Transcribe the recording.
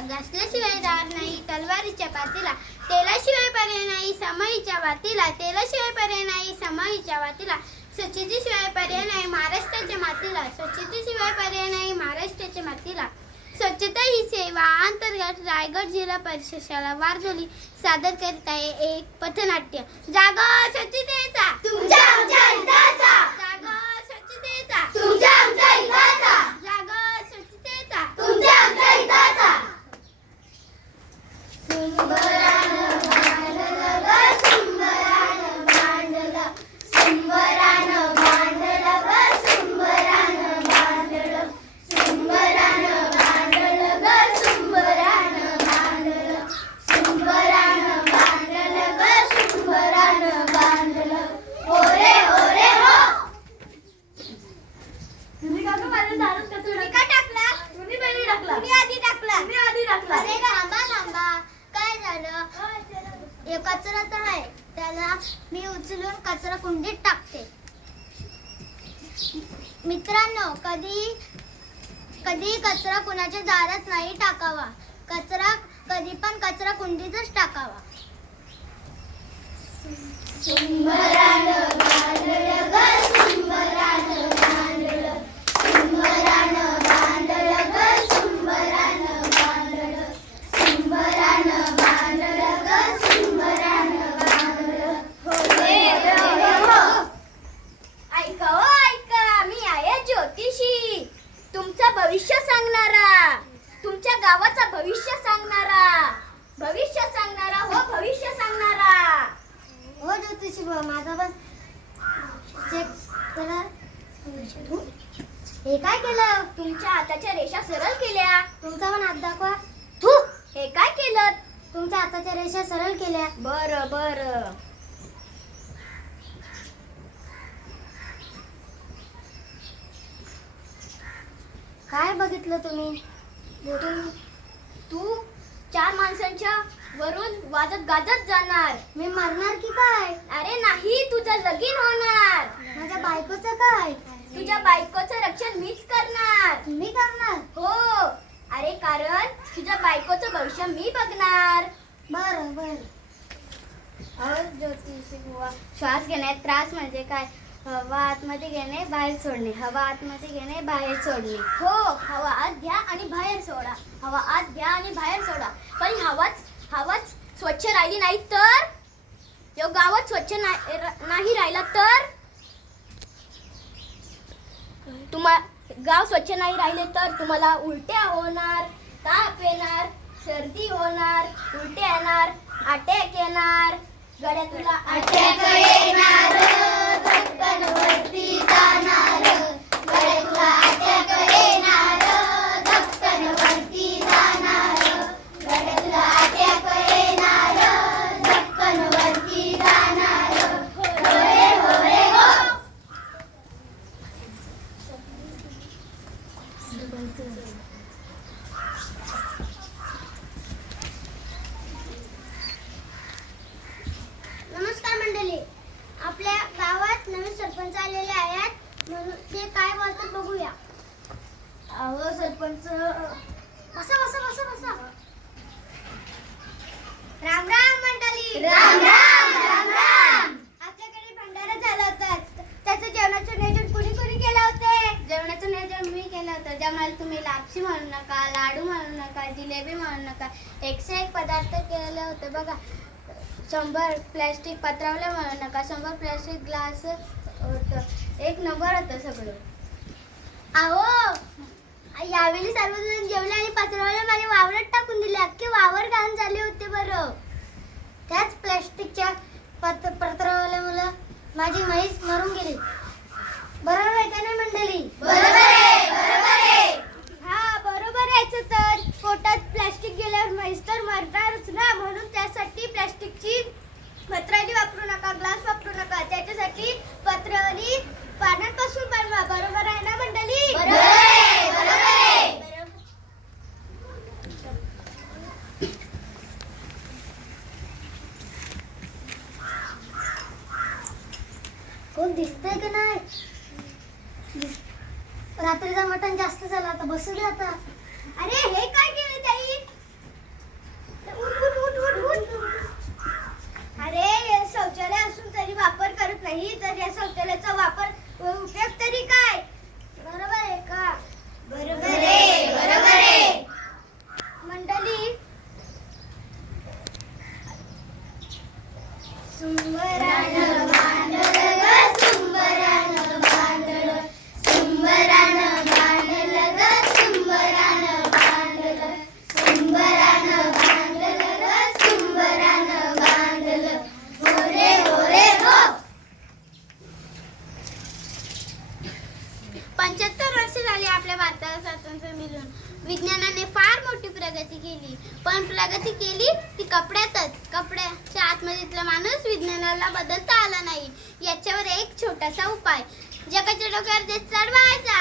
घासल्याशिवाय राहणार नाही. तलवारीच्या पातीला तेलाशिवाय पर्याय नाही. समईच्या वातीला तेलाशिवाय पर्याय नाही. समईच्या वातीला स्वच्छतेशिवाय पर्याय नाही. महाराष्ट्राच्या मातीला स्वच्छतेशिवाय पर्याय नाही. महाराष्ट्राच्या मातीला स्वच्छता ही सेवा. अंतर्गत रायगड जिल्हा परिषद शाळा वारजोली सादर करीत आहे एक पथनाट्य. जागा स्वच्छते! कचरा तर आहे. त्याला मी उचलून कचरा कुंडीत टाकते. मित्रांनो कधी कधी कचरा कुणाच्या दारात नाही टाकावा. कचरा कधी पण कचरा कुंडीतच टाकावा. भविष्य सांगणारा. भविष्य सांगणारा हो भविष्य सांगणारा. हो ज्योतिषी माझा पण चेक करा. हे काय केलं? तुमच्या हाताच्या रेषा सरळ केल्या. तुमचा पण हात दाखवा. थू हे काय केलं? तुमच्या हाताच्या रेषा सरळ केल्या. बर बर. काय बघितलं तुम्ही? तू चार माणसांच्या वरून वाजत गाजत जाणार. मी मरणार की काय? अरे नाही तुझं लगीन होणार. माझ्या बायकोचं काय? तुझ्या बायकोचं रक्षण मीच करणार. तुम्ही करणार? हो. अरे कारण तुझ्या बायकोचं भविष्य मी बघणार. बर बर. अहो ज्योतिषी बुवा श्वास घेण्यात त्रास म्हणजे काय? हवा आतमध्ये घेणे बाहेर सोडणे. हवा आतमध्ये घेणे बाहेर सोडणे. हो हवा आत घ्या आणि बाहेर सोडा. हवा आत घ्या आणि बाहेर सोडा. पण हवाच हवाच स्वच्छ राहिली नाही तर? यो गावात स्वच्छ नाही नाही राहिला तर? तुम्हा गाव स्वच्छ नाही राहिले तर तुम्हाला उलट्या होणार ताप येणार सर्दी होणार उलट्या येणार अटॅक येणार गड्यातला अटॅक येणार धडकन वरती जाणार गळ्यातला अटॅक येणार धडकन वरती जाणार गळ्यातला अटॅक येणार धडकन वरती जाणार होरे होरे हो नमस्कार मंडळी आपल्या गावात नवीन सरपंच आलेले आहेत. म्हणून ते काय बोलतात बघूया. अहो सरपंच बसा बसा बसा बसा. राम राम मंडळी. राम राम, राम राम. आपल्याकडे भंडारा झाला होता. त्याचं जेवणाचं नियोजन कुणी कुणी केलं होते? जेवणाचं नियोजन मी केलं होतं. जेवणाला तुम्ही लापशी म्हणू नका लाडू म्हणू नका जिलेबी म्हणू नका एकशे एक पदार्थ केले होते. बघा शंभर प्लॅस्टिक पत्रावल्या म्हणू नका. शंभर प्लॅस्टिक ग्लास होतं. एक नंबर होतं सगळं. अहो यावेळी सर्वजण जेवले आणि पत्रावल्या माझ्या वावरात टाकून दिले. अख्खे वावर घाण झाले होते बरं. त्याच प्लॅस्टिकच्या पत्र पत्रावल्यामुळं माझी म्हैस मरून गेली. बरोबर आहे का नाही मंडळी? बरोबर आहे बरोबर आहे. हा बरोबर यायचं तर. पोटात प्लॅस्टिक गेल्यावर म्हैस तर मरणारच ना म्हणून त्यासाठी प्लॅस्टिकची पत्रावली वापरू नका ग्लास वापरू नका त्याच्यासाठी पत्रावली पाण्यापासून बनवा बरोबर आहे ना मंडळी बरोबर आहे बरोबर आहे कोण दिसतंय का नाही? रात्रीचा मटण जास्त झाला आता बसू दे आता. अरे हे काय केलं ताई? अरे हे शौचालय असून तरी वापर करत नाही तर या शौचालयाचा वापर उपयोग तरी काय? पंच्याहत्तर वर्ष झाली आपल्या भारताला स्वातंत्र्य मिळून. विज्ञानाने फार मोठी प्रगती केली. पण प्रगती केली ती कपड्यातच. कपड्याच्या आतमधीतला माणूस विज्ञानाला बदलता आला नाही. याच्यावर एक छोटासा उपाय. जगाच्या डोक्यावर देश चढवायचा.